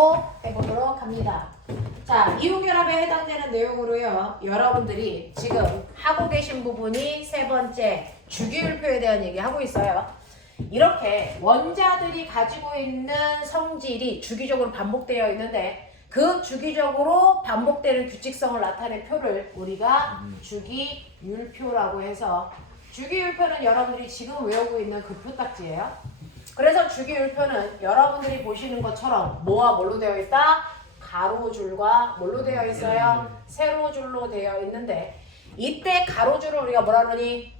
해보도록 합니다. 자, 이온결합에 해당되는 내용으로요. 여러분들이 지금 하고 계신 부분이 세 번째 주기율표에 대한 얘기 하고 있어요. 이렇게 원자들이 가지고 있는 성질이 주기적으로 반복되어 있는데 그 주기적으로 반복되는 규칙성을 나타낸 표를 우리가 주기율표라고 해서 주기율표는 여러분들이 지금 외우고 있는 그 표딱지예요. 그래서 주기율표는 여러분들이 보시는 것처럼 뭐와 뭘로 되어 있다? 가로줄과 뭘로 되어 있어요? 세로줄로 되어 있는데 이때 가로줄을 우리가 뭐라 그러니?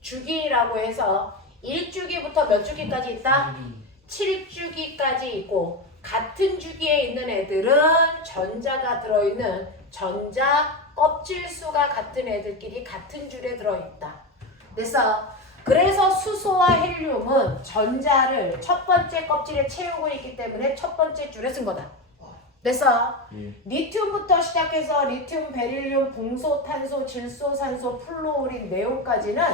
주기라고 해서 1주기부터 몇 주기까지 있다? 7주기까지 있고 같은 주기에 있는 애들은 전자가 들어있는 전자 껍질수가 같은 애들끼리 같은 줄에 들어있다. 그래서 수소와 헬륨은 전자를 첫 번째 껍질에 채우고 있기 때문에 첫 번째 줄에 쓴 거다. 됐어? 리튬부터 시작해서 리튬, 베릴륨, 봉소, 탄소, 질소, 산소, 플루오린, 네온까지는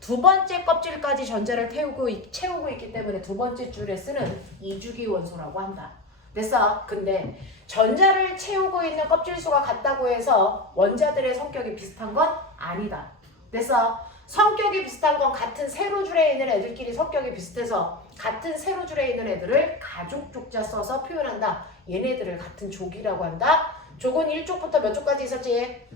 두 번째 껍질까지 전자를 채우고 있기 때문에 두 번째 줄에 쓰는 이주기 원소라고 한다. 됐어? 근데 전자를 채우고 있는 껍질수가 같다고 해서 원자들의 성격이 비슷한 건 아니다. 됐어? 성격이 비슷한 건 같은 세로줄에 있는 애들끼리 성격이 비슷해서 같은 세로줄에 있는 애들을 가족 족자 써서 표현한다. 얘네들을 같은 족이라고 한다. 족은 1족부터 몇 족까지 있었지?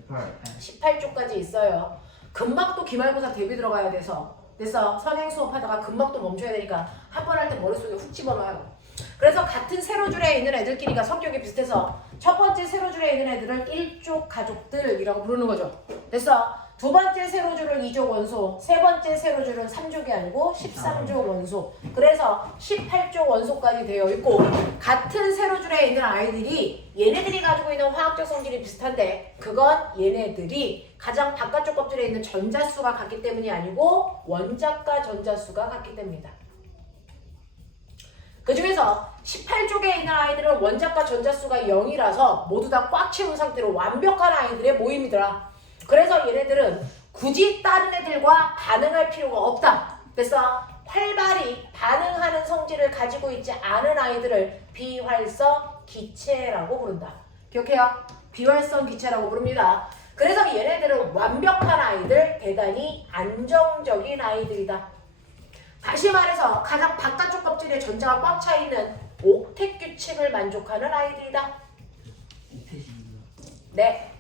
18족까지 있어요. 금방 또 기말고사 대비 들어가야 돼서 됐어? 선행 수업하다가 금방 또 멈춰야 되니까 한 번 할 때 머릿속에 훅 집어넣어요. 그래서 같은 세로줄에 있는 애들끼리가 성격이 비슷해서 첫 번째 세로줄에 있는 애들을 1족 가족들이라고 부르는 거죠. 됐어? 두 번째 세로줄은 2족 원소, 세 번째 세로줄은 3족이 아니고 13족 원소. 그래서 18족 원소까지 되어 있고 같은 세로줄에 있는 아이들이 얘네들이 가지고 있는 화학적 성질이 비슷한데 그건 얘네들이 가장 바깥쪽 껍질에 있는 전자수가 같기 때문이 아니고 원자과 전자수가 같기 때문이다. 그 중에서 18족에 있는 아이들은 원자과 전자수가 0이라서 모두 다 꽉 채운 상태로 완벽한 아이들의 모임이더라. 그래서 얘네들은 굳이 다른 애들과 반응할 필요가 없다. 그래서 활발히 반응하는 성질을 가지고 있지 않은 아이들을 비활성 기체라고 부른다. 기억해요? 비활성 기체라고 부릅니다. 그래서 얘네들은 완벽한 아이들, 대단히 안정적인 아이들이다. 다시 말해서 가장 바깥쪽 껍질에 전자가 꽉 차 있는 옥텟 규칙을 만족하는 아이들이다. 네,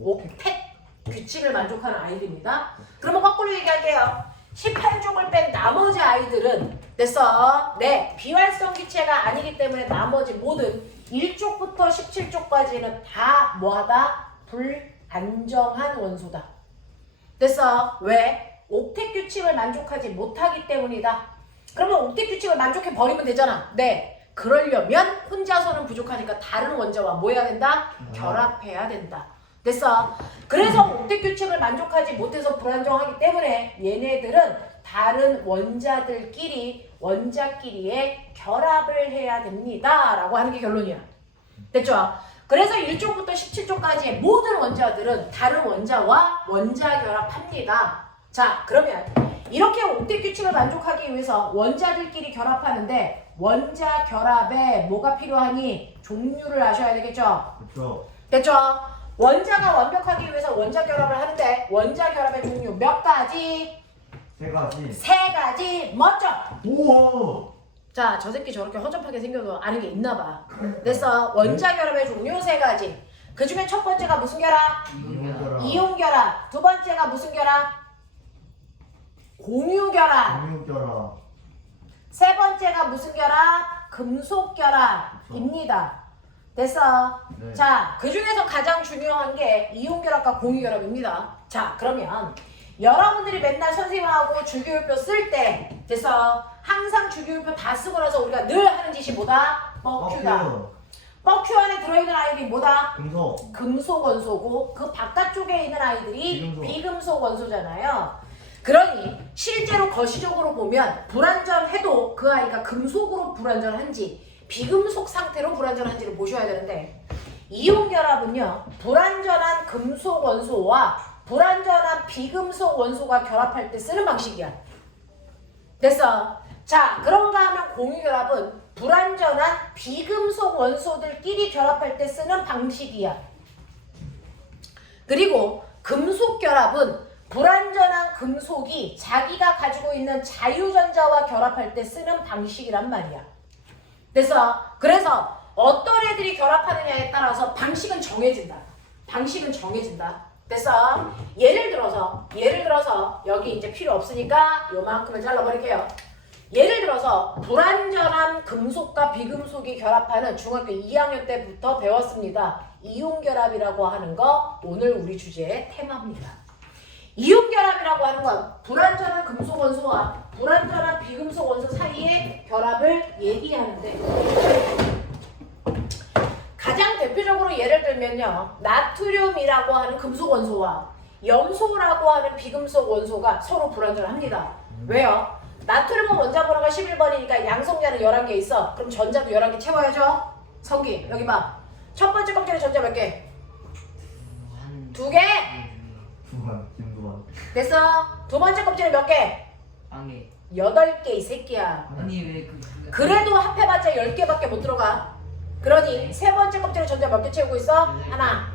옥텟 규칙을 만족하는 아이들입니다. 그러면 거꾸로 얘기할게요. 18족을 뺀 나머지 아이들은 됐어? 네, 비활성 기체가 아니기 때문에 나머지 모든 1족부터 17족까지는 다 뭐하다? 불안정한 원소다. 됐어? 왜? 옥텟 규칙을 만족하지 못하기 때문이다. 그러면 옥텟 규칙을 만족해 버리면 되잖아. 네, 그러려면 혼자서는 부족하니까 다른 원자와 뭐 해야 된다? 결합해야 된다. 됐어? 그래서 옥텟 규칙을 만족하지 못해서 불안정하기 때문에 얘네들은 다른 원자끼리의 결합을 해야 됩니다. 라고 하는 게 결론이야. 됐죠? 그래서 1족부터 17족까지의 모든 원자들은 다른 원자와 원자 결합합니다. 자, 그러면 이렇게 옥텟 규칙을 만족하기 위해서 원자들끼리 결합하는데 원자 결합에 뭐가 필요하니? 종류를 아셔야 되겠죠? 그렇죠. 됐죠? 원자가 완벽하기 위해서 원자 결합을 하는데 원자 결합의 종류 몇 가지? 세 가지. 멋져! 우와! 자, 저 새끼 저렇게 허접하게 생겨도 아는 게 있나 봐. 됐어? 원자 결합의 종류 세 가지. 그 중에 첫 번째가 무슨 결합? 이온 결합. 두 번째가 무슨 결합? 공유 결합. 세 번째가 무슨 결합? 금속 결합입니다. 됐어? 네. 자, 그 중에서 가장 중요한 게 이온 결합과 공유 결합입니다. 자, 그러면 여러분들이 맨날 선생님하고 주기율표 쓸 때 됐어? 항상 주기율표 다 쓰고 나서 우리가 늘 하는 짓이 뭐다? 뻑큐다. 뻑큐 안에 들어있는 아이들이 뭐다? 금속 원소고 그 바깥쪽에 있는 아이들이 비금속 원소잖아요. 그러니 실제로 거시적으로 보면 불완전해도 그 아이가 금속으로 불완전한지 비금속 상태로 불완전한지를 보셔야 되는데 이온 결합은요 불완전한 금속 원소와 불완전한 비금속 원소가 결합할 때 쓰는 방식이야. 됐어? 자, 그런가 하면 공유 결합은 불완전한 비금속 원소들끼리 결합할 때 쓰는 방식이야. 그리고 금속 결합은 불완전한 금속이 자기가 가지고 있는 자유전자와 결합할 때 쓰는 방식이란 말이야. 그래서 어떤 애들이 결합하느냐에 따라서 방식은 정해진다. 됐어? 예를 들어서 여기 이제 필요 없으니까 요만큼을 잘라버릴게요. 예를 들어서 불완전한 금속과 비금속이 결합하는 중학교 2학년 때부터 배웠습니다. 이온결합이라고 하는 거 오늘 우리 주제의 테마입니다. 이온결합이라고 하는 건 불완전한 금속 원소와 불완전한 비금속 원소 사이의 결합을 얘기하는데 가장 대표적으로 예를 들면요. 나트륨이라고 하는 금속 원소와 염소라고 하는 비금속 원소가 서로 불완전합니다. 왜요? 나트륨은 원자 번호가 11번이니까 양성자는 11개 있어. 그럼 전자도 11개 채워야죠. 성기 여기 봐. 첫 번째 껍질에 전자 몇 개? 2개? 2번. 됐어. 두 번째 껍질에 몇 개? 8개 이 새끼야. 아니 왜 그래도 합해봤자 10개밖에 못 들어가. 그러니 세 번째 껍질에 전자 몇 개 채우고 있어? 하나.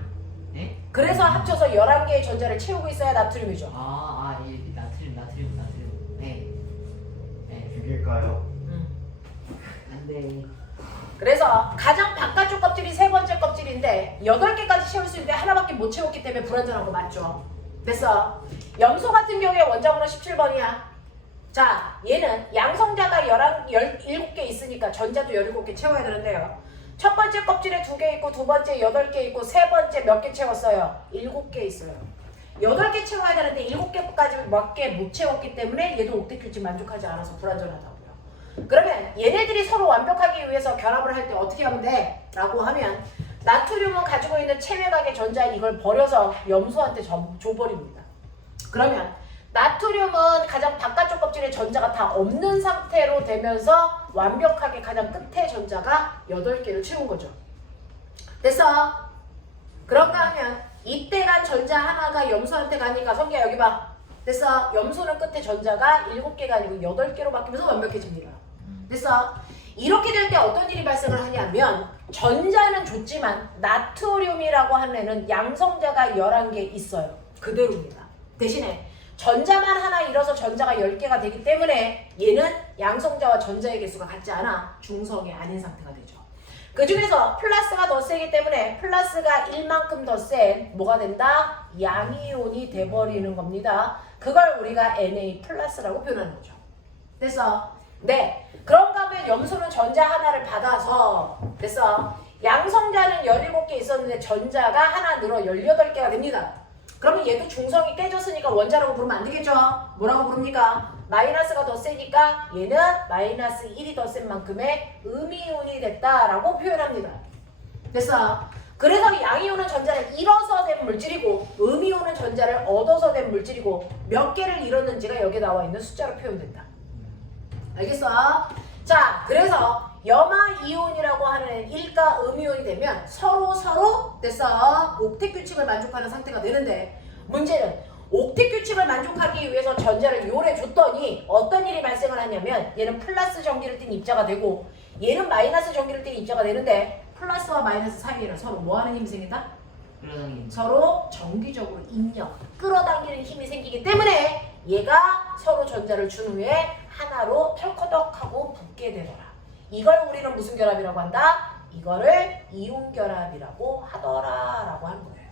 네? 그래서 합쳐서 11개의 전자를 채우고 있어야 나트륨이죠. 이 나트륨. 네. 6일까요? 안 돼. 그래서 가장 바깥쪽 껍질이 세 번째 껍질인데 8개까지 채울 수 있는데 하나밖에 못 채웠기 때문에 불완전한 거 맞죠? 됐어. 염소 같은 경우에 원자번호 17번이야. 자, 얘는 양성자가 17개 있으니까 전자도 17개 채워야 되는데요. 첫 번째 껍질에 2개 있고 두 번째 8개 있고 세 번째 몇 개 채웠어요? 7개 있어요. 8개 채워야 되는데 7개까지 몇 개 못 채웠기 때문에 얘도 옥텟규칙 만족하지 않아서 불완전하다고요. 그러면 얘네들이 서로 완벽하기 위해서 결합을 할 때 어떻게 하면 돼? 라고 하면 나트륨은 가지고 있는 체외각의 전자 이걸 버려서 염소한테 줘버립니다. 그러면 나트륨은 가장 바깥쪽 껍질에 전자가 다 없는 상태로 되면서 완벽하게 가장 끝에 전자가 8개를 채운 거죠. 됐어? 그런가 하면 이때가 전자 하나가 염소한테 가니까 성기야 여기 봐. 됐어? 염소는 끝에 전자가 7개가 아니고 8개로 바뀌면서 완벽해집니다. 됐어? 이렇게 될 때 어떤 일이 발생을 하냐면 전자는 줬지만 나트륨이라고 하는 애는 양성자가 11개 있어요. 그대로입니다. 대신에 전자만 하나 잃어서 전자가 10개가 되기 때문에 얘는 양성자와 전자의 개수가 같지 않아 중성이 아닌 상태가 되죠. 그 중에서 플러스가 더 세기 때문에 플러스가 1만큼 더 센 뭐가 된다? 양이온이 돼버리는 겁니다. 그걸 우리가 Na 플러스라고 표현하는 거죠. 됐어? 네. 그런가 하면 염소는 전자 하나를 받아서 됐어? 양성자는 17개 있었는데 전자가 하나 늘어 18개가 됩니다. 그러면 얘도 중성이 깨졌으니까 원자라고 부르면 안 되겠죠? 뭐라고 부릅니까? 마이너스가 더 세니까 얘는 마이너스 1이 더 센 만큼의 음이온이 됐다라고 표현합니다. 됐어? 그래서 양이온은 전자를 잃어서 된 물질이고 음이온은 전자를 얻어서 된 물질이고 몇 개를 잃었는지가 여기 나와 있는 숫자로 표현된다. 알겠어? 자, 그래서 염화이온이라고 하는 일가 음이온이 되면 서로 됐어? 옥텟규칙을 만족하는 상태가 되는데 문제는 옥텟규칙을 만족하기 위해서 전자를 이온해줬더니 어떤 일이 발생을 하냐면 얘는 플러스 전기를 띤 입자가 되고 얘는 마이너스 전기를 띤 입자가 되는데 플러스와 마이너스 사이에는 서로 뭐하는 힘이 생긴다? 서로 정기적으로 입력, 끌어당기는 힘이 생기기 때문에 얘가 서로 전자를 준 후에 하나로 털커덕하고 붙게 되더라. 이걸 우리는 무슨 결합이라고 한다? 이거를 이온결합이라고 하더라라고 하는 거예요.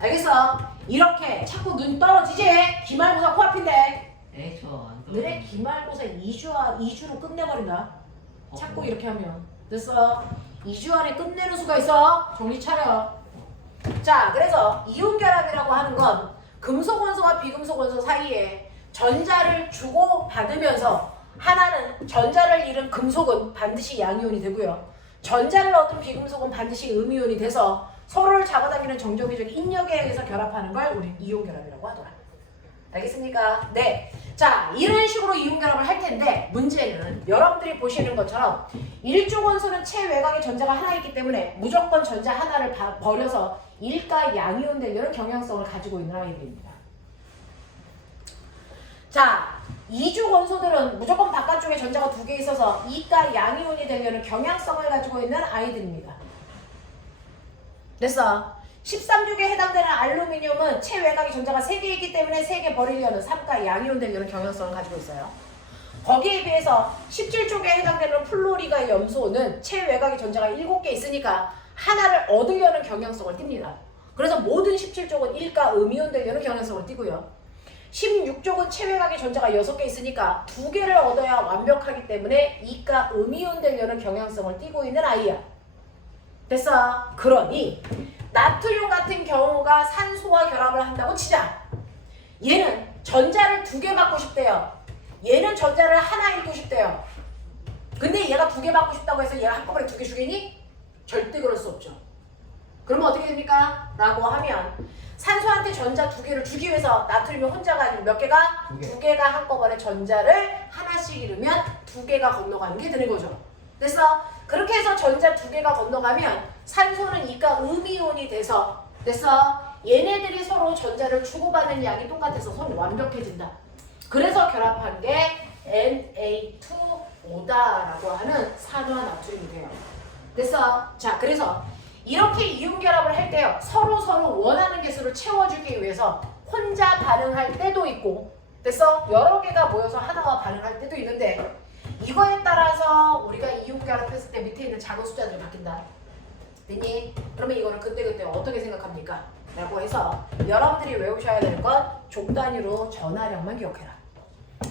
알겠어? 이렇게 자꾸 눈 떨어지지? 기말고사 코앞인데. 네, 저 안 떨어져. 너네 기말고사 2주로 끝내버린다. 자꾸 이렇게 하면. 됐어? 2주 안에 끝내는 수가 있어. 정신 차려. 자, 그래서 이온결합이라고 하는 건 금속 원소와 비금속 원소 사이에 전자를 주고 받으면서 하나는 전자를 잃은 금속은 반드시 양이온이 되고요. 전자를 얻은 비금속은 반드시 음이온이 돼서 서로를 잡아당기는 정정기적 인력에 의해서 결합하는 걸 우리 이온결합이라고 하더라. 알겠습니까? 네. 자, 이런 식으로 이온결합을 할 텐데 문제는 여러분들이 보시는 것처럼 일족 원소는 체외곽에 전자가 하나 있기 때문에 무조건 전자 하나를 버려서 일가 양이온 되려는 경향성을 가지고 있는 아이들입니다. 자, 이주 원소들은 무조건 바깥쪽에 전자가 2개 있어서 이가 양이온이 되려는 경향성을 가지고 있는 아이들입니다. 됐어. 13주기에 해당되는 알루미늄은 체외곽의 전자가 3개 있기 때문에 3개 버리려는 3가 양이온 되려는 경향성을 가지고 있어요. 거기에 비해서 17쪽에 해당되는 플로리가 염소는 체외곽의 전자가 7개 있으니까 하나를 얻으려는 경향성을 띱니다. 그래서 모든 17쪽은 1가 음이온 되려는 경향성을 띠고요. 16쪽은 체외곽의 전자가 6개 있으니까 2개를 얻어야 완벽하기 때문에 2가 음이온 되려는 경향성을 띠고 있는 아이야. 됐어? 그러니 나트륨 같은 경우가 산소와 결합을 한다고 치자. 얘는 전자를 2개 받고 싶대요. 얘는 전자를 하나 읽고 싶대요. 근데 얘가 2개 받고 싶다고 해서 얘가 한꺼번에 2개 주겠니? 절대 그럴 수 없죠. 그러면 어떻게 됩니까? 라고 하면 산소한테 전자 2개를 주기 위해서 나트륨이 혼자가 아니고 몇 개가? 2개가 한꺼번에 전자를 하나씩 잃으면 2개가 건너가는 게 되는 거죠. 됐어? 그렇게 해서 전자 2개가 건너가면 산소는 이가 음이온이 돼서 됐어? 얘네들이 서로 전자를 주고받는 양이 똑같아서 서로 완벽해진다. 그래서 결합한 게 Na2O다라고 하는 산화 나트륨이 돼요. 됐어? 자, 그래서 이렇게 이온 결합을 할 때요. 서로 원하는 개수를 채워주기 위해서 혼자 반응할 때도 있고, 됐어? 여러 개가 모여서 하나와 반응할 때도 있는데 이거에 따라서 우리가 이온 결합했을 때 밑에 있는 작은 숫자들이 바뀐다. 됐니? 그러면 이거를 그때그때 어떻게 생각합니까? 라고 해서 여러분들이 외우셔야 될 건 족 단위로 전하량만 기억해라.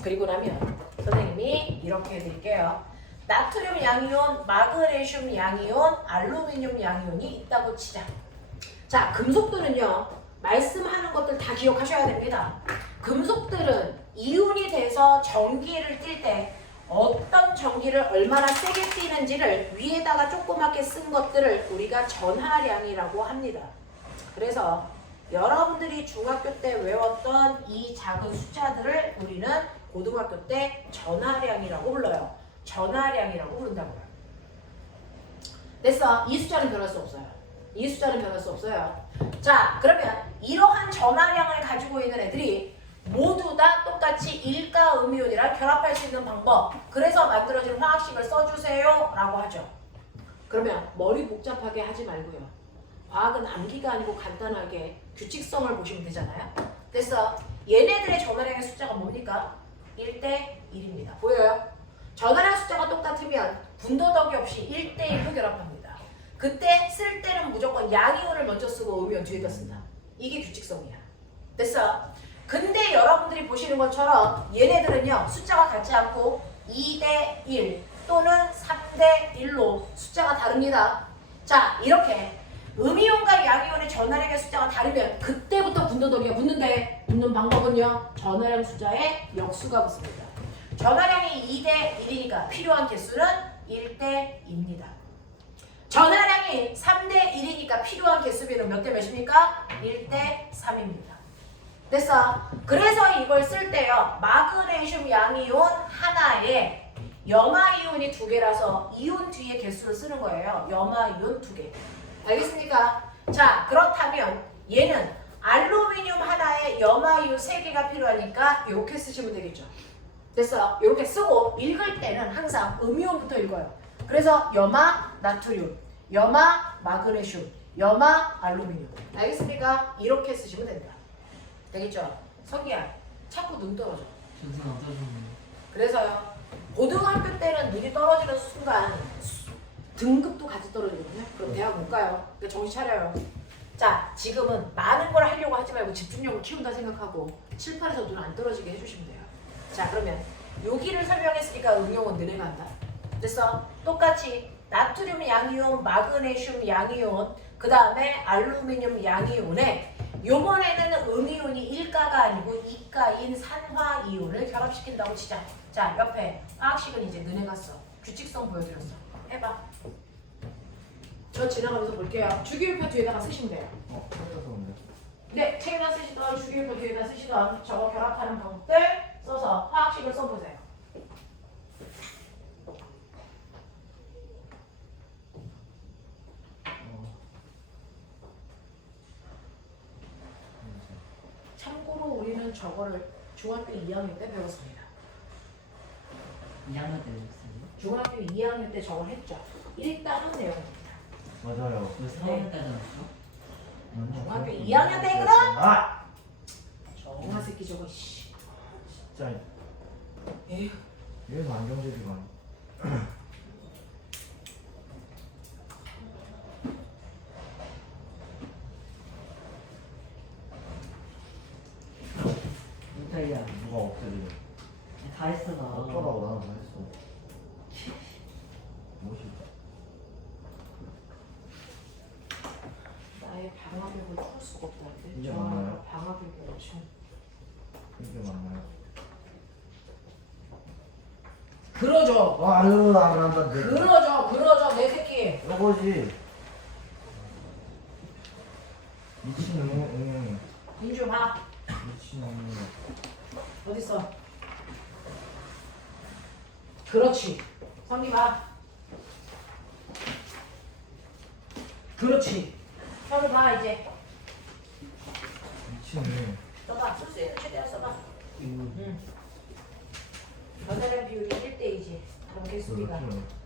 그리고 나면 선생님이 이렇게 해드릴게요. 나트륨 양이온, 마그네슘 양이온, 알루미늄 양이온이 있다고 치자. 자, 금속들은요. 말씀하는 것들 다 기억하셔야 됩니다. 금속들은 이온이 돼서 전기를 띌 때 어떤 전기를 얼마나 세게 띄는지를 위에다가 조그맣게 쓴 것들을 우리가 전하량이라고 합니다. 그래서 여러분들이 중학교 때 외웠던 이 작은 숫자들을 우리는 고등학교 때 전하량이라고 불러요. 전하량이라고 부른다고요. 됐어. 이 숫자는 변할 수 없어요. 이 숫자는 변할 수 없어요. 자, 그러면 이러한 전하량을 가지고 있는 애들이 모두 다 똑같이 일가 음이온이랑 결합할 수 있는 방법, 그래서 만들어진 화학식을 써주세요 라고 하죠. 그러면 머리 복잡하게 하지 말고요. 과학은 암기가 아니고 간단하게 규칙성을 보시면 되잖아요. 됐어. 얘네들의 전하량의 숫자가 뭡니까? 1대 1입니다. 보여요? 전하량 숫자가 똑같으면 군더더기 없이 1대 1로 결합합니다. 그때 쓸 때는 무조건 양이온을 먼저 쓰고 음이온 뒤에다 쓴다. 이게 규칙성이야. 됐어? 근데 여러분들이 보시는 것처럼 얘네들은요. 숫자가 같지 않고 2대 1 또는 3대 1로 숫자가 다릅니다. 자, 이렇게 음이온과 양이온의 전하량의 숫자가 다르면 그때부터 군더더기가 붙는데 붙는 방법은요. 전하량 숫자에 역수가 붙습니다. 전하량이 2대 1이니까 필요한 개수는 1대 2입니다. 전하량이 3대 1이니까 필요한 개수비는 몇 대 몇입니까? 1대 3입니다. 됐어? 그래서 이걸 쓸 때요. 마그네슘 양이온 하나에 염화이온이 2개라서 이온 뒤에 개수를 쓰는 거예요. 염화이온 2개. 알겠습니까? 자, 그렇다면 얘는 알루미늄 하나에 염화이온 3개가 필요하니까 이렇게 쓰시면 되겠죠. 됐어? 이렇게 쓰고 읽을 때는 항상 음이온부터 읽어요. 그래서 염화 나트륨, 염화 마그네슘, 염화 알루미늄. 알겠습니까? 이렇게 쓰시면 된다. 되겠죠? 성기야, 자꾸 눈 떨어져. 전생 안 떨어졌네. 그래서요. 고등학교 때는 눈이 떨어지는 순간 등급도 같이 떨어지거든요. 그럼 대학 못 가요. 그러니까 정신 차려요. 자, 지금은 많은 걸 하려고 하지 말고 집중력을 키운다 생각하고 7, 8에서 눈 안 떨어지게 해주시면 돼요. 자, 그러면 여기를 설명했으니까 응용은 너네가 한다. 됐어? 똑같이 나트륨 양이온, 마그네슘 양이온, 그 다음에 알루미늄 양이온에 요번에는 음이온이 1가가 아니고 2가인 산화이온을 결합시킨다고 치자. 자, 옆에 화학식은 이제 너네가 써. 규칙성 보여드렸어. 해봐. 저 지나가면서 볼게요. 주기율표 뒤에다가 쓰시면 돼요. 네, 책에다 쓰시던 주기율표 뒤에다 쓰시던 저거 결합하는 방법들 써서 화학식을 써보세요. 참고로 우리는 저거를 중학교 2학년 때 배웠습니다. 2학년 때는 했어요. 중학교 2학년 때 저걸 했죠. 일단은 내용입니다. 맞아요. 그 3학년 때는 했어? 중학교 2학년 때거든? 아! 정화 새끼 저거 씨. 진짜 에휴. 이래서 안경제비가 이탈리아. 누가 없애지? 다 했어 나. 어쩌라고 나는 다 했어. 무엇일까? 나의 방화벽을 풀 수가 없다는데. 이게 저 맞나요? 방화벽을 좀. 이게 맞나요? 그러죠. 아유 안 한다. 그러죠 내 새끼. 이거지. 미친 응용. 민주 봐. 미친 응용. 어딨어? 그렇지. 성기 봐. 그렇지. 서로 봐 이제. 미친 응용. 써봐. 쓸 수 있는 최대한 써봐. 음. 응. 전자량 비율이 1대2지. 그럼 개수비가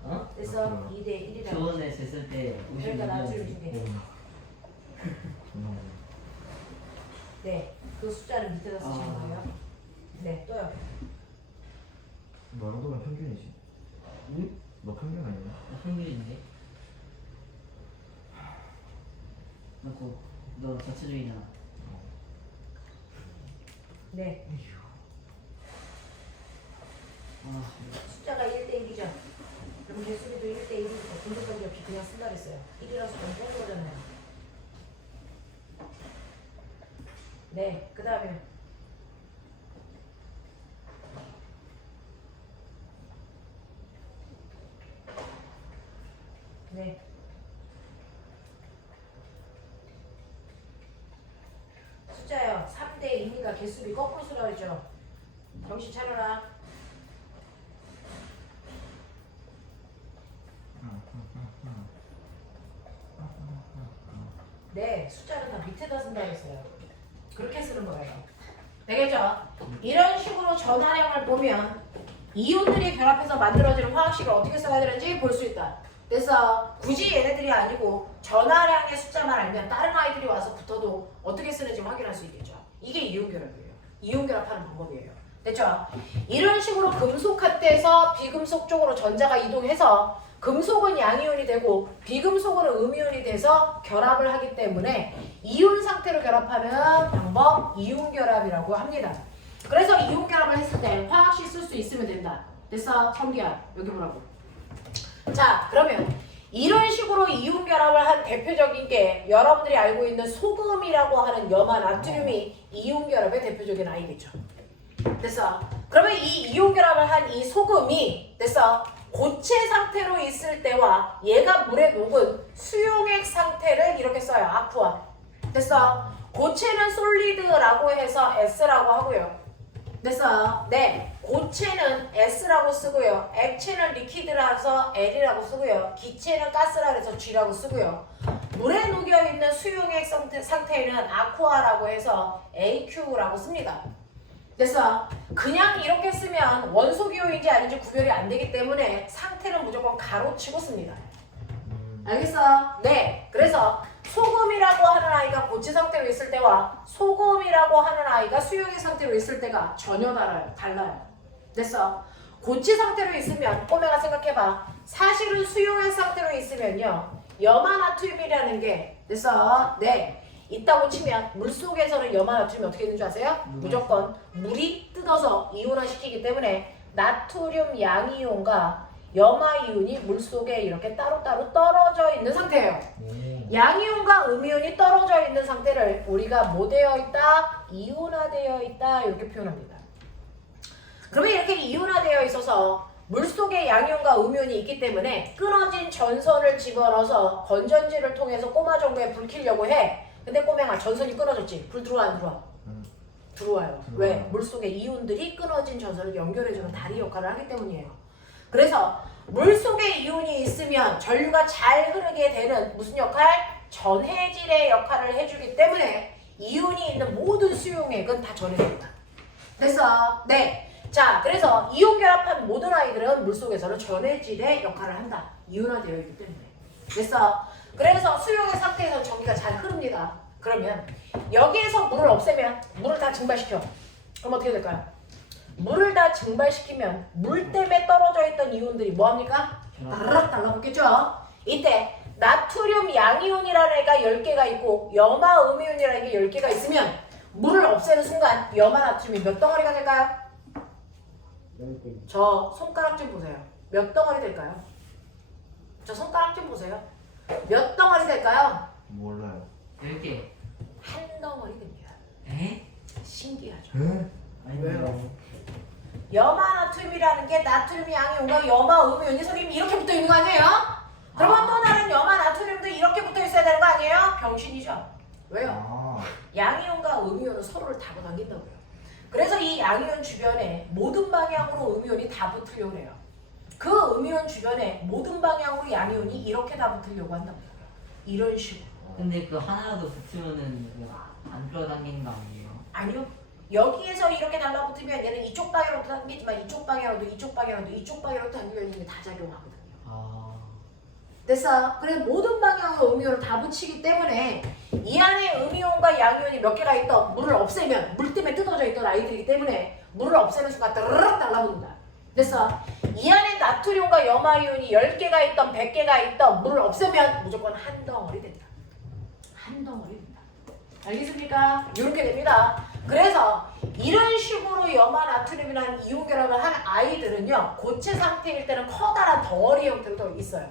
어? 그래서 2대1이라고. 저번에 쟀을 때 그러니까 나중에 56년. 주게. 네. 그 숫자를 밑에다 쓰시는 아. 거예요. 네. 또요. 너 정도면 평균이지. 응? 너 평균 아니야? 나 평균인데. 너 자체주의잖아. 네. 아, 숫자가 1대1이죠. 그럼 개수비도 1대1이니까 분석관계 없이 그냥 쓴다 그랬어요. 1이라서 좀 빼는 거잖아요. 네. 그 다음에 네. 숫자요. 3대2니까 개수비 거꾸로 쓰라고 했죠. 정신 차려라. 네, 숫자는 다 밑에다 쓴다 했어요. 그렇게 쓰는 거예요. 되겠죠? 이런 식으로 전하량을 보면 이온들이 결합해서 만들어지는 화학식을 어떻게 써야 되는지 볼 수 있다. 그래서 굳이 얘네들이 아니고 전하량의 숫자만 알면 다른 아이들이 와서 붙어도 어떻게 쓰는지 확인할 수 있겠죠. 이게 이온결합이에요. 이온결합하는 방법이에요. 됐죠? 이런 식으로 금속한테서 비금속 쪽으로 전자가 이동해서 금속은 양이온이 되고 비금속은 음이온이 돼서 결합을 하기 때문에 이온 상태로 결합하는 방법 이온결합이라고 합니다. 그래서 이온결합을 했을 때 화학식 쓸 수 있으면 된다. 됐어? 성기야 여기 보라고. 자 그러면 이런 식으로 이온결합을 한 대표적인 게 여러분들이 알고 있는 소금이라고 하는 염화 나트륨이 이온결합의 대표적인 아이겠죠. 됐어? 그러면 이 이온결합을 한 이 소금이 됐어? 고체 상태로 있을 때와 얘가 물에 녹은 수용액 상태를 이렇게 써요. 아쿠아. 됐어? 고체는 솔리드라고 해서 S라고 하고요. 됐어? 네. 고체는 S라고 쓰고요. 액체는 리퀴드라서 L이라고 쓰고요. 기체는 가스라 해서 G라고 쓰고요. 물에 녹여있는 수용액 상태는 아쿠아라고 해서 AQ라고 씁니다. 됐어? 그냥 이렇게 쓰면 원소기호인지 아닌지 구별이 안 되기 때문에 상태는 무조건 가로치고 씁니다. 알겠어? 네. 그래서 소금이라고 하는 아이가 고체 상태로 있을 때와 소금이라고 하는 아이가 수용액 상태로 있을 때가 전혀 달라요. 됐어? 고체 상태로 있으면 꼬매가 생각해봐. 사실은 수용액 상태로 있으면요. 염화나트륨이라는 게 됐어? 네. 있다고 치면 물속에서는 염화나트륨이 어떻게 있는 줄 아세요? 무조건 물이 뜯어서 이온화시키기 때문에 나트륨 양이온과 염화이온이 물속에 이렇게 따로따로 떨어져 있는 상태예요. 양이온과 음이온이 떨어져 있는 상태를 우리가 뭐 되어 있다? 이온화되어 있다 이렇게 표현합니다. 그러면 이렇게 이온화되어 있어서 물속에 양이온과 음이온이 있기 때문에 끊어진 전선을 집어넣어서 건전지를 통해서 꼬마 정도에 불 켜려고 해. 근데 꼬맹아 전선이 끊어졌지? 불 들어와 안 들어와? 들어와요. 왜? 물속에 이온들이 끊어진 전선을 연결해주는 다리 역할을 하기 때문이에요. 그래서 물속에 이온이 있으면 전류가 잘 흐르게 되는 무슨 역할? 전해질의 역할을 해주기 때문에 이온이 있는 모든 수용액은 다 전해집니다. 됐어? 네. 자, 그래서 이온결합한 모든 아이들은 물속에서는 전해질의 역할을 한다. 이온화되어 있기 때문에. 됐어? 그래서 수용의 상태에서 전기가 잘 흐릅니다. 그러면 여기에서 물을 없애면 물을 다 증발시켜. 그럼 어떻게 될까요? 물을 다 증발시키면 물 때문에 떨어져 있던 이온들이 뭐합니까? 따르락 달라붙겠죠? 이때 나트륨 양이온이라는 애가 10개가 있고 염화 음이온이라는 게 10개가 있으면 물을 없애는 순간 염화 나트륨이 몇 덩어리가 될까요? 저 손가락 좀 보세요. 몇 덩어리 될까요? 저 손가락 좀 보세요. 몇 덩어리 될까요? 몰라요. 10개. 한 덩어리 됩니다. 에? 신기하죠? 에? 아니 왜요? 염화 나트륨이라는 게 나트륨 양이온과 염화 음이온이 선생님 이렇게 붙어 있는 거 아니에요? 그러면 또 다른 염화 나트륨도 이렇게 붙어 있어야 되는 거 아니에요? 병신이죠. 왜요? 아. 양이온과 음이온은 서로를 잡아당긴다고요. 그래서 이 양이온 주변에 모든 방향으로 음이온이 다 붙으려고 해요. 그 음이온 주변에 모든 방향으로 양이온이 이렇게 다 붙으려고 한다고요. 이런 식으로. 근데 그 하나라도 붙으면은 안 끌어당기는 거 아니에요? 아니요. 여기에서 이렇게 달라붙으면 얘는 이쪽 방향으로 당기지만 이쪽 방향으로도 이쪽 방향으로도 이쪽 방향으로 당기면 이게 다 작용하거든요. 아. 됐어? 그래서 모든 방향으로 음이온을 다 붙이기 때문에 이 안에 음이온과 양이온이 몇 개가 있던 물을 없애면 물 때문에 뜯어져 있던 아이들이기 때문에 물을 없애는 순간 따르륵 달라붙는다. 됐어? 이 안에 나트륨과 염화이온이 10개가 있던 100개가 있던 물을 없애면 무조건 한 덩어리 된다. 한 덩어리 된다. 알겠습니까? 이렇게 됩니다. 그래서 이런 식으로 염화 나트륨이라는 이온 결합을 한 아이들은요, 고체 상태일 때는 커다란 덩어리 형태로 있어요.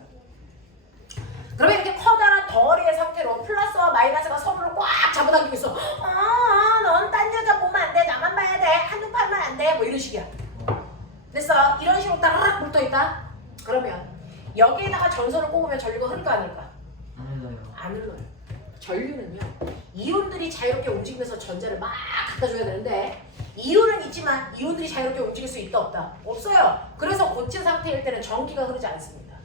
그러면 이렇게 커다란 덩어리의 상태로 플러스와 마이너스가 서로를 꽉 잡아당기고 있어. 넌 딴 여자 보면 안 돼. 나만 봐야 돼. 한눈 팔면 안 돼. 뭐 이런 식이야. 됐어? 이런 식으로 따라락 붙어있다? 그러면 여기에다가 전선을 꼽으면 전류가 흐를까 안 흐를까? 안 흘러요. 안 흘러요. 전류는요, 이온들이 자유롭게 움직이면서 전자를 막 갖다 줘야 되는데 이온은 있지만 이온들이 자유롭게 움직일 수 있다 없다? 없어요. 그래서 고체 상태일 때는 전기가 흐르지 않습니다.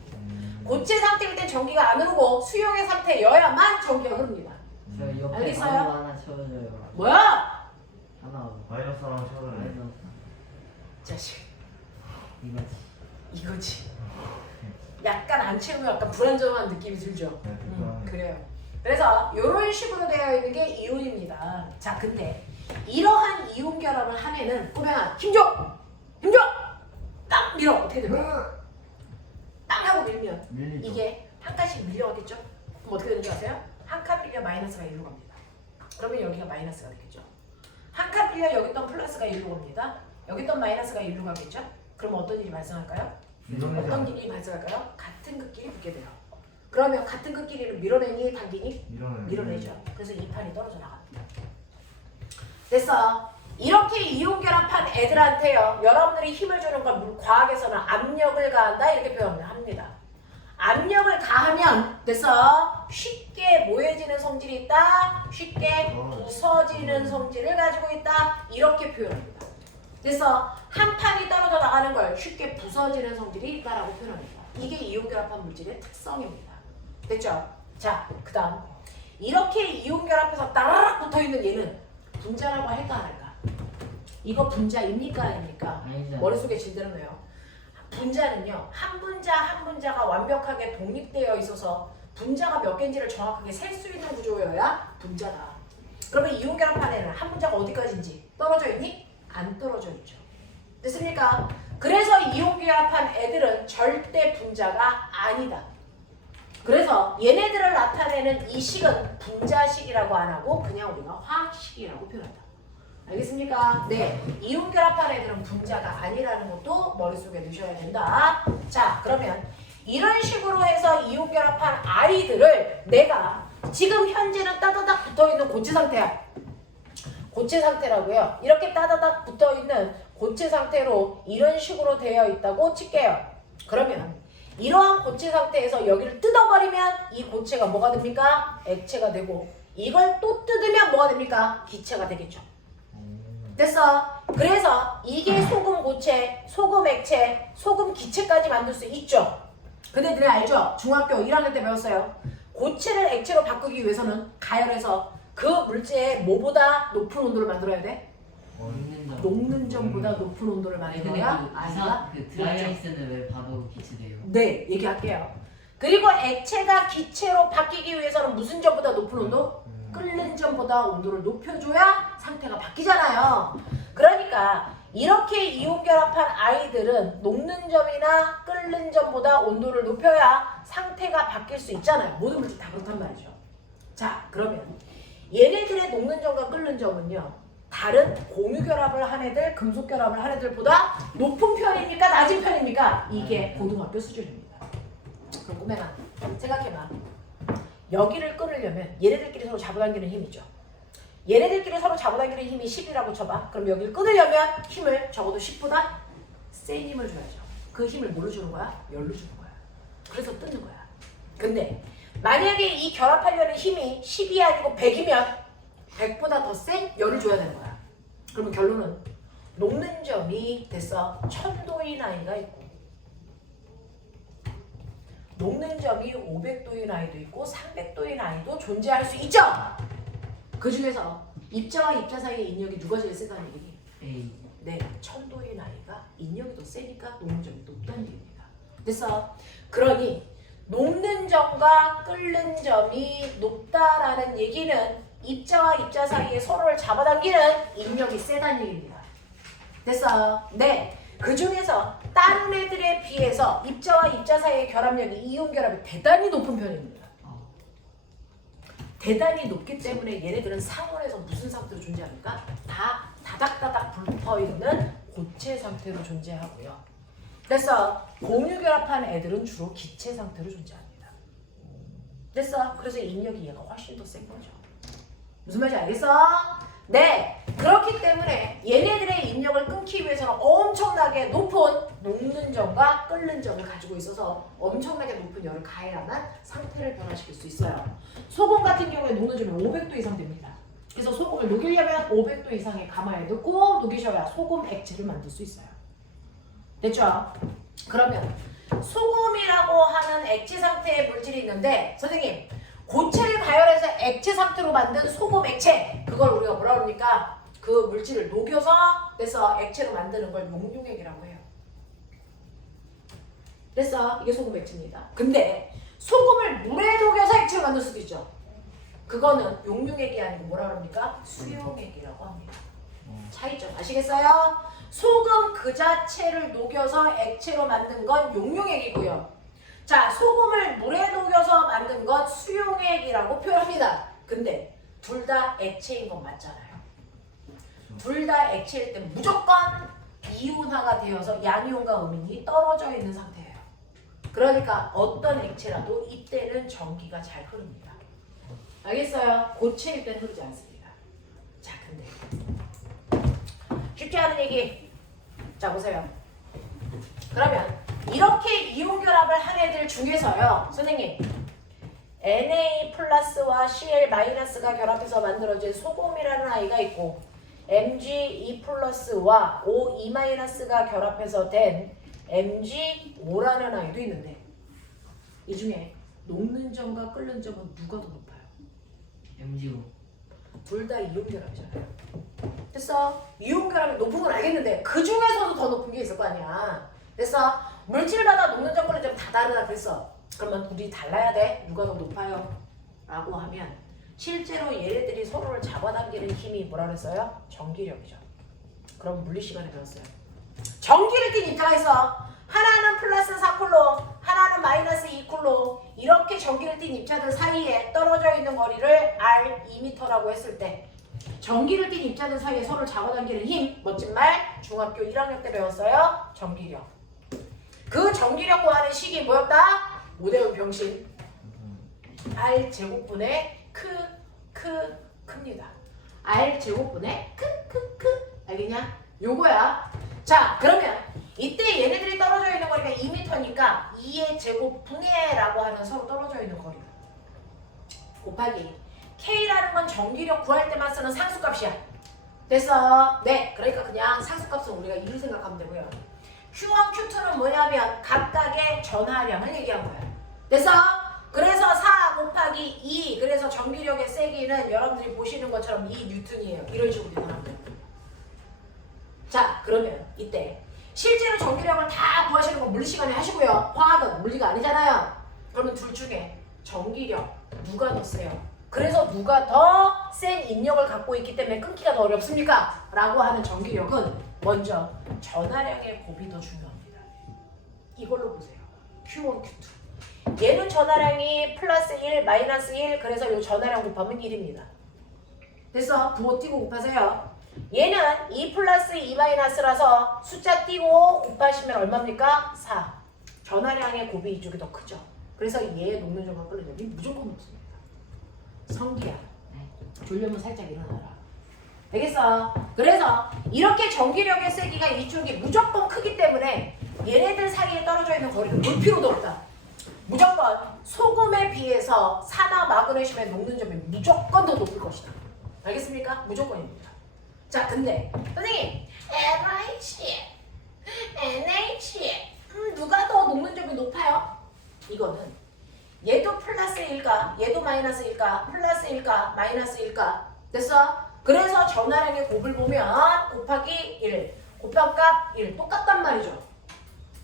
고체 상태일 땐 전기가 안 흐르고 수용의 상태여야만 전기가 흐릅니다. 저 옆에 알겠어요? 마이너 하나 채워줘요. 뭐야? 하나. 마이너스 하나 쳐다네. 마이너. 자식, 이거지. 이거지. 약간 안 채우면 약간 불안정한 느낌이 들죠? 네, 불안해. 그래요. 그래서 이런 식으로 되어 있는 게 이온입니다. 자, 근데 이러한 이온 결합을 한 애는 꼬맹아 힘줘! 힘줘! 딱 밀어! 어떻게 될까요? 땅 하고 밀면 밀리죠. 이게 한 칸씩 밀려가겠죠? 그럼 어떻게 되는지 아세요? 한 칸 밀려 마이너스가 1로 갑니다. 그러면 여기가 마이너스가 되겠죠? 한 칸 밀려 여기 있던 플러스가 1로 갑니다. 여기 있던 마이너스가 1로 가겠죠? 그럼 어떤 일이 발생할까요? 어떤 일이 발생할까요? 같은 극끼리 붙게 돼요. 그러면 같은 극끼리를 밀어내니 당기니? 밀어내죠. 그래서 이 판이 떨어져 나갑니다. 됐어. 이렇게 이온 결합한 애들한테요, 여러분들이 힘을 주는 건 과학에서는 압력을 가한다 이렇게 표현을 합니다. 압력을 가하면 됐어, 쉽게 모여지는 성질이 있다, 쉽게 부서지는 성질을 가지고 있다 이렇게 표현합니다. 됐어. 한 판이 떨어져 나가는 걸 쉽게 부서지는 성질이 있다라고 표현합니다. 이게 이온 결합한 물질의 특성입니다. 됐죠? 자, 그 다음 이렇게 이온 결합해서 따라락 붙어있는 얘는 분자라고 할까 안 할까? 이거 분자입니까 아닙니까? 아니죠. 머릿속에 제대로 넣어요. 분자는요, 한 분자 한 분자가 완벽하게 독립되어 있어서 분자가 몇 개인지를 정확하게 셀 수 있는 구조여야 분자다. 그러면 이온 결합한 애는 한 분자가 어디까지인지 떨어져 있니? 안 떨어져 있죠. 됐습니까? 그래서 이온 결합한 애들은 절대 분자가 아니다. 그래서 얘네들을 나타내는 이 식은 분자식이라고 안 하고 그냥 우리가 화학식이라고 표현한다. 알겠습니까? 네. 이온 결합한 애들은 분자가 아니라는 것도 머릿속에 넣으셔야 된다. 자, 그러면 이런 식으로 해서 이온 결합한 아이들을 내가 지금 현재는 따다닥 붙어있는 고체 상태야. 고체 상태라고요. 이렇게 따다닥 붙어있는 고체 상태로 이런 식으로 되어 있다고 칠게요. 그러면 이러한 고체 상태에서 여기를 뜯어버리면 이 고체가 뭐가 됩니까? 액체가 되고, 이걸 또 뜯으면 뭐가 됩니까? 기체가 되겠죠. 됐어. 그래서 이게 소금 고체, 소금 액체, 소금 기체까지 만들 수 있죠. 근데 너네 알죠? 중학교 1학년 때 배웠어요. 고체를 액체로 바꾸기 위해서는 가열해서 그 물체의 뭐보다 높은 온도를 만들어야 돼? 있는데 녹는 점보다 높은 온도를 아니 말하는 근데 거야. 그 아이가 그 드라이아이스는 왜 봐도 기체돼요? 네, 얘기할게요. 그리고 액체가 기체로 바뀌기 위해서는 무슨 점보다 높은 온도? 끓는 점보다 온도를 높여줘야 상태가 바뀌잖아요. 그러니까 이렇게 이온 결합한 아이들은 녹는 점이나 끓는 점보다 온도를 높여야 상태가 바뀔 수 있잖아요. 모든 물질 다 그렇단 말이죠. 자, 그러면 얘네들의 녹는 점과 끓는 점은요, 다른 공유 결합을 한 애들, 금속 결합을 한 애들보다 높은 편입니까? 낮은 편입니까? 이게 고등학교 수준입니다. 그럼 꼬맹아, 생각해봐. 여기를 끊으려면 얘네들끼리 서로 잡아당기는 힘이죠. 얘네들끼리 서로 잡아당기는 힘이 10이라고 쳐봐. 그럼 여기를 끊으려면 힘을 적어도 10보다 센 힘을 줘야죠. 그 힘을 뭘로 주는 거야? 열로 주는 거야. 그래서 뜯는 거야. 근데 만약에 이 결합하려는 힘이 10이 아니고 100이면 100보다 더 센 열을 줘야 되는 거야. 그러면 결론은 녹는 점이 됐어. 1000도인 아이가 있고 녹는 점이 500도인 아이도 있고 300도인 아이도 존재할 수 있죠. 그 중에서 입자와 입자 사이의 인력이 누가 제일 세다는 얘기니? A. 네, 1000도인 아이가 인력이 더 세니까 녹는 점이 높다는 얘기입니다. 됐어? 그러니 녹는 점과 끓는 점이 높다라는 얘기는 입자와 입자 사이에 서로를 잡아당기는 인력이 세다는 얘기입니다. 됐어? 네. 그 중에서 다른 애들에 비해서 입자와 입자 사이의 결합력이 이온 결합이 대단히 높은 편입니다. 대단히 높기 때문에 얘네들은 상온에서 무슨 상태로 존재합니까? 다 다닥다닥 붙어있는 고체 상태로 존재하고요. 그래서 공유 결합한 애들은 주로 기체 상태로 존재합니다. 됐어? 그래서 인력이 얘가 훨씬 더 센 거죠. 무슨 말인지 알겠어? 네, 그렇기 때문에 얘네들의 인력을 끊기 위해서는 엄청나게 높은 녹는 점과 끓는 점을 가지고 있어서 엄청나게 높은 열을 가해야만 상태를 변화시킬 수 있어요. 소금 같은 경우에 녹는 점이 500도 이상 됩니다. 그래서 소금을 녹이려면 500도 이상의 가마에 넣고 녹이셔야 소금 액체를 만들 수 있어요. 됐죠? 그러면 소금이라고 하는 액체 상태의 물질이 있는데 선생님, 고체를 가열해서 액체 상태로 만든 소금 액체, 그걸 우리가 뭐라 그러니까 그 물질을 녹여서 그래서 액체로 만드는 걸 용융액이라고 해요. 그래서 이게 소금 액체입니다. 근데 소금을 물에 녹여서 액체로 만들 수도 있죠. 그거는 용융액이 아니고 뭐라 그럽니까? 수용액이라고 합니다. 차이점 아시겠어요? 소금 그 자체를 녹여서 액체로 만든 건 용융액이고요. 자, 소금을 물에 녹여서 만든 건 수용액이라고 표현합니다. 근데 둘 다 액체인 건 맞잖아요. 둘 다 액체일 때 무조건 이온화가 되어서 양이온과 음이온이 떨어져 있는 상태예요. 그러니까 어떤 액체라도 이때는 전기가 잘 흐릅니다. 알겠어요? 고체일 때는 흐르지 않습니다. 자, 근데 쉽지 않은 얘기. 자, 보세요. 그러면 이렇게 이온 결합을 한 애들 중에서요, 선생님, Na 플러스와 Cl 마이너스가 결합해서 만들어진 소금이라는 아이가 있고 Mg2 플러스와 O2 마이너스가 결합해서 된 Mg5라는 아이도 있는데 이 중에 녹는 점과 끓는 점은 누가 더 높아요? MGO. 둘 다 이온 결합이잖아요. 됐어? 이온 결합이 높은 건 알겠는데 그 중에서도 더 높은 게 있을 거 아니야. 됐어? 물질마다 녹는 점, 끓는 점 다 다르다 그랬어. 그러면 둘이 달라야 돼? 누가 더 높아요? 라고 하면 실제로 얘네들이 서로를 잡아당기는 힘이 뭐라 그랬어요? 전기력이죠. 그럼 물리 시간에 배웠어요. 전기를 띤 입자에서 하나는 플러스 4쿨로, 하나는 마이너스 2쿨로 이렇게 전기를 띤 입자들 사이에 떨어져 있는 거리를 R 2m라고 했을 때 전기를 띤 입자들 사이에 서로를 잡아당기는 힘, 멋진 말, 중학교 1학년 때 배웠어요. 전기력. 그 전기력 구하는 식이 뭐였다? 오대훈 병신. R 제곱분의 크입니다. R 제곱분의 크. 알겠냐? 요거야. 자, 그러면 이때 얘네들이 떨어져 있는 거리가 2m니까 2의 제곱분의라고 하는 서로 떨어져 있는 거리. 곱하기 K라는 건 전기력 구할 때만 쓰는 상수값이야. 됐어? 네, 그러니까 그냥 상수값은 우리가 2를 생각하면 되고요. Q1, Q2는 뭐냐면 각각의 전하량을 얘기한 거야. 됐어? 그래서 4 곱하기 2, 그래서 전기력의 세기는 여러분들이 보시는 것처럼 2 뉴턴이에요. 이런 식으로 계산하면 돼요. 자, 그러면 이때 실제로 전기력을 다 구하시는 건 물리 시간에 하시고요. 화학은 물리가 아니잖아요. 그러면 둘 중에 전기력 누가 더 세요? 그래서 누가 더 센 인력을 갖고 있기 때문에 끊기가 더 어렵습니까? 라고 하는 전기력은 먼저 전하량의 곱이 더 중요합니다. 이걸로 보세요. Q1, Q2. 얘는 전하량이 플러스 1, 마이너스 1, 그래서 이 전하량 곱하면 1입니다. 됐어? 부호 띄고 곱하세요. 얘는 2 플러스 2 마이너스라서 숫자 띄고 곱하시면 얼마입니까? 4. 전하량의 곱이 이쪽이 더 크죠. 그래서 얘의 녹는점과 끓는 점이 무조건 없습니다. 성기야. 졸려면 살짝 일어나라. 알겠어? 그래서 이렇게 전기력의 세기가 이쪽이 무조건 크기 때문에 얘네들 사이에 떨어져 있는 거리를 볼 필요도 없다. 무조건 소금에 비해서 산화 마그네슘의 녹는 점이 무조건 더 높을 것이다. 알겠습니까? 무조건입니다. 자, 근데 선생님 NH 누가 더 녹는 점이 높아요? 이거는 얘도 플러스일까? 얘도 마이너스일까? 플러스일까? 마이너스일까? 됐어? 그래서 전하량의 곱을 보면 곱하기 1 곱한 값 1 똑같단 말이죠.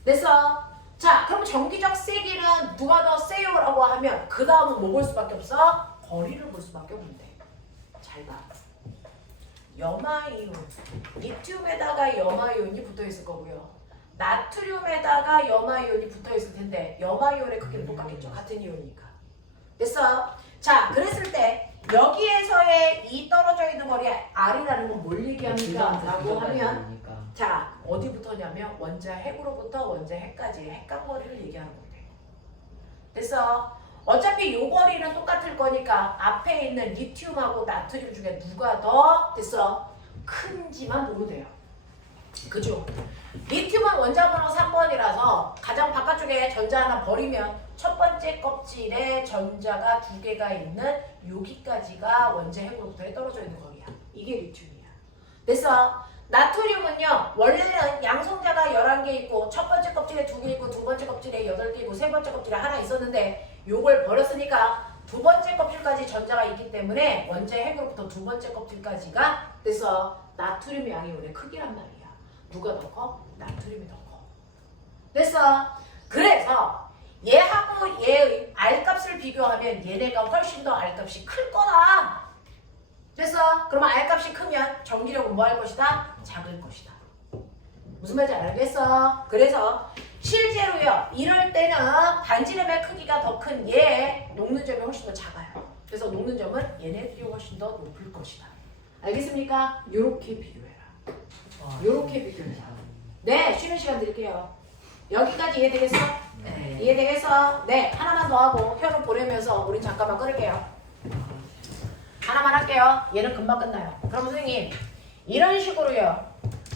됐어? 자, 그럼 전기적 세기는 누가 더 세요? 라고 하면 그 다음은 뭐 볼 수밖에 없어? 거리를 볼 수밖에 없는데. 잘 봐. 염화이온, 리튬에다가 염화이온이 붙어있을 거고요. 나트륨에다가 염화이온이 붙어있을 텐데 염화이온의 크기는 똑같겠죠. 같은 이온이니까. 됐어? 자, 그랬을 때 여기에서의 이 떨어져 있는 거리 R이라는 건 뭘 얘기합니까? 라고 하면 자, 어디부터냐면 원자 핵으로부터 원자 핵까지의 핵간거리를 얘기하는 건데. 됐어? 어차피 요 거리는 똑같을 거니까 앞에 있는 리튬하고 나트륨 중에 누가 더 됐어? 큰지만 보면 돼요. 그죠? 리튬은 원자번호 3번이라서 가장 바깥쪽에 전자 하나 버리면 첫 번째 껍질에 전자가 2개가 있는 여기까지가 원자 핵으로부터 떨어져 있는 거리야. 이게 리튬이야. 됐어? 나트륨은요, 원래는 양성자가 11개 있고 첫 번째 껍질에 2개 있고 두 번째 껍질에 8개 있고 세 번째 껍질에 하나 있었는데 요걸 버렸으니까 두 번째 껍질까지 전자가 있기 때문에 원자 핵으로부터 두 번째 껍질까지가 돼서 나트륨 양이온의 크기란 말이야. 누가 더 커? 나트륨이 더 커. 됐어? 그래서 얘하고 얘의 R값을 비교하면 얘네가 훨씬 더 R값이 클 거다. 됐어? 그러면 R값이 크면 전기력은 뭐 할 것이다? 작을 것이다. 무슨 말인지 알겠어? 그래서 실제로요, 이럴 때는 반지름의 크기가 더 큰 얘 녹는 점이 훨씬 더 작아요. 그래서 녹는 점은 얘네들이 훨씬 더 높을 것이다. 알겠습니까? 요렇게 비교해라. 요렇게 비교해라. 네, 쉬는 시간 드릴게요. 여기까지 이해되겠어? 네. 이해되겠어? 네, 하나만 더 하고 현우 보내면서 우린 잠깐만 끊을게요. 하나만 할게요. 얘는 금방 끝나요. 그럼 선생님, 이런 식으로요.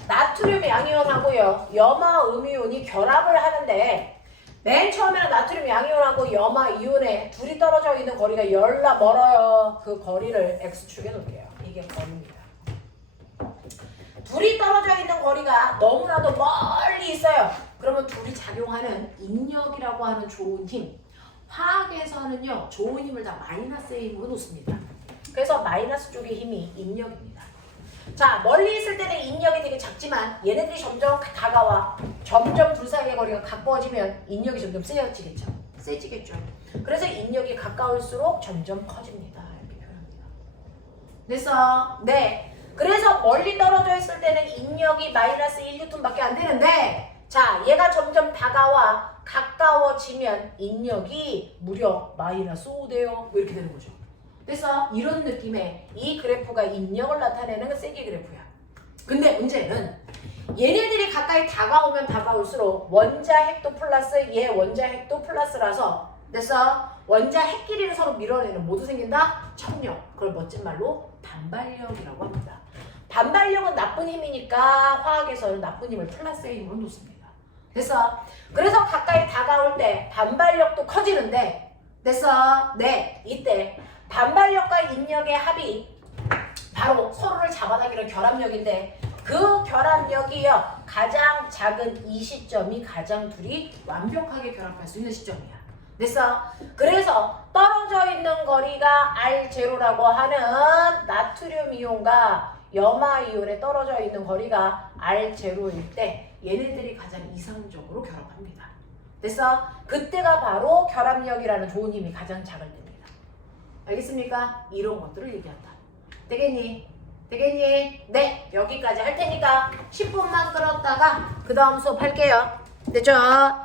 나트륨 양이온하고요. 염화 음이온이 결합을 하는데 맨 처음에는 나트륨 양이온하고 염화 이온에 둘이 떨어져 있는 거리가 열나 멀어요. 그 거리를 X축에 놓을게요. 이게 거리입니다. 둘이 떨어져 있는 거리가 너무나도 멀리 있어요. 그러면 둘이 작용하는 인력이라고 하는 좋은 힘. 화학에서는요, 좋은 힘을 다 마이너스의 힘으로 놓습니다. 그래서 마이너스 쪽의 힘이 인력입니다. 자, 멀리 있을 때는 인력이 되게 작지만 얘네들이 점점 다가와 점점 둘 사이의 거리가 가까워지면 인력이 점점 세지겠죠. 세지겠죠. 그래서 인력이 가까울수록 점점 커집니다. 이렇게 표현합니다. 됐어? 네. 그래서 멀리 떨어져 있을 때는 인력이 마이너스 1N밖에 안 되는데 자, 얘가 점점 다가와 가까워지면 인력이 무려 마이너스 5 돼요. 뭐 이렇게 되는 거죠. 그래서 이런 느낌의 이 그래프가 인력을 나타내는 세기 그래프야. 근데 문제는 얘네들이 가까이 다가오면 다가올수록 원자 핵도 플러스 얘 원자 핵도 플러스라서 그래서 원자 핵끼리는 서로 밀어내는 모두 생긴다? 청력. 그걸 멋진 말로 반발력이라고 합니다. 반발력은 나쁜 힘이니까 화학에서는 나쁜 힘을 플러스의 힘으로 놓습니다. 그래서 가까이 다가올 때 반발력도 커지는데 됐어? 네, 이때 반발력과 인력의 합이 바로 서로를 잡아당기는 결합력인데 그 결합력이요 가장 작은 이 시점이 가장 둘이 완벽하게 결합할 수 있는 시점이야. 됐어? 그래서 떨어져 있는 거리가 R0라고 하는 나트륨 이온과 염화이온에 떨어져 있는 거리가 R0일 때 얘네들이 가장 이상적으로 결합합니다. 됐어? 그때가 바로 결합력이라는 좋은 힘이 가장 작용됩니다. 알겠습니까? 이런 것들을 얘기한다. 되겠니? 되겠니? 네, 여기까지 할 테니까 10분만 끌었다가 그 다음 수업 할게요. 됐죠?